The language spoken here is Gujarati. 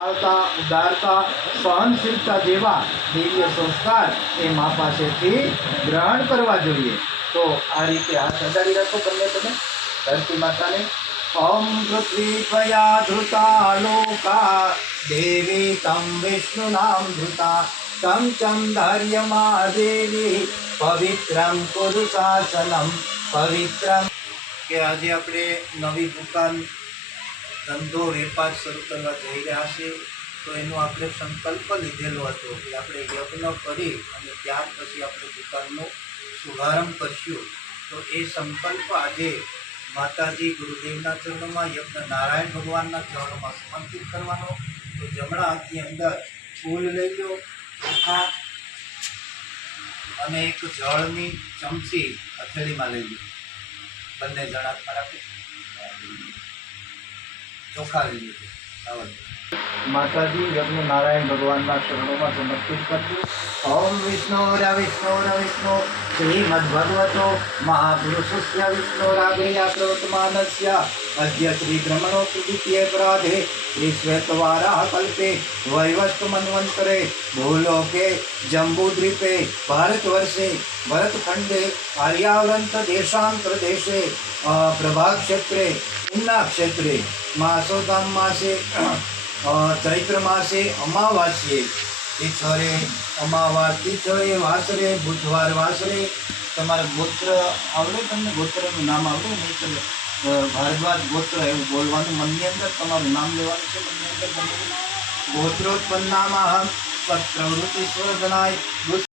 આવતા, ઉદારતા, સહનશીલતા જેવા દિવ્ય સંસ્કાર એ મા પાસેથી ગ્રહણ કરવા જોઈએ. તો આ રીતે હાથ અડાડી રાખો બંને તમે. ધરતી માતાને ઓમ પૃથ્વી ત્વયા ધૃતા લોકા, દેવી તમ વિષ્ણુ નામ ધૃતા, તમ ચંદર્યમા દેવી, પવિત્રમ પુરુષાસનમ, પવિત્રમ. કે આજે આપણે નવી દુકાન ધંધો, વેપાર શરૂ કરવા જઈ રહ્યા છે, તો એનો આપણે સંકલ્પ લીધેલો હતો કે આપણે યજ્ઞ કરી અને ત્યાર પછી આપણે દુકાનનો શુભારંભ કરશું. તો એ સંકલ્પ આજે માતાજી ગુરુદેવના ચરણોમાં યજ્ઞ નારાયણ ભગવાનના ચરણોમાં સમર્પિત કરવાનો. તો જમણા હાથની અંદર ફૂલ લઈ લો ચોખા અને એક જળની ચમચી હથેળીમાં લઈ લો બંને જણા રાખી ચોખા લઈ લીધું ચાવલ માતાજી યજ્ઞ નારાયણ ભગવાનના ચરણોમાં સમર્પિત કરજો. ઓમ વિષ્ણુ વિષ્ણુ વિષ્ણુ. શ્રીમદ ભગવતો મહાપુરુષસ્ય વિષ્ણુ રાગેયા પ્રવર્તમાનસ્ય. અદ્ય શ્રી બ્રહ્મણો દ્વિતીય પરાધે શ્રી શ્વેતવારા કલ્પે વૈવસ્ત મન્વંતરે ભૂલોકે જંબુદ્વીપે ભારતવર્ષે ભરતખંડે આર્યાવંત દેશાંતર દેશે પ્રભાક્ષેત્રે ઉન્ના ક્ષેત્રે માસોદામ માસે ચૈત્ર માસે અમાવાસ્યે તીથરે અમાવાસ તીથરે વાસરે, બુધવાર વાસરે. તમારે ગોત્ર આવડે તમને? ગોત્રનું નામ આવડે? નહીં તમે ભારદ્વાજ ગોત્ર એવું બોલવાનું મનની અંદર તમારું નામ લેવાનું છે મનની અંદર ગોત્રોત્પન્નામાં પ્રવૃત્તિ સ્વર્ગનાય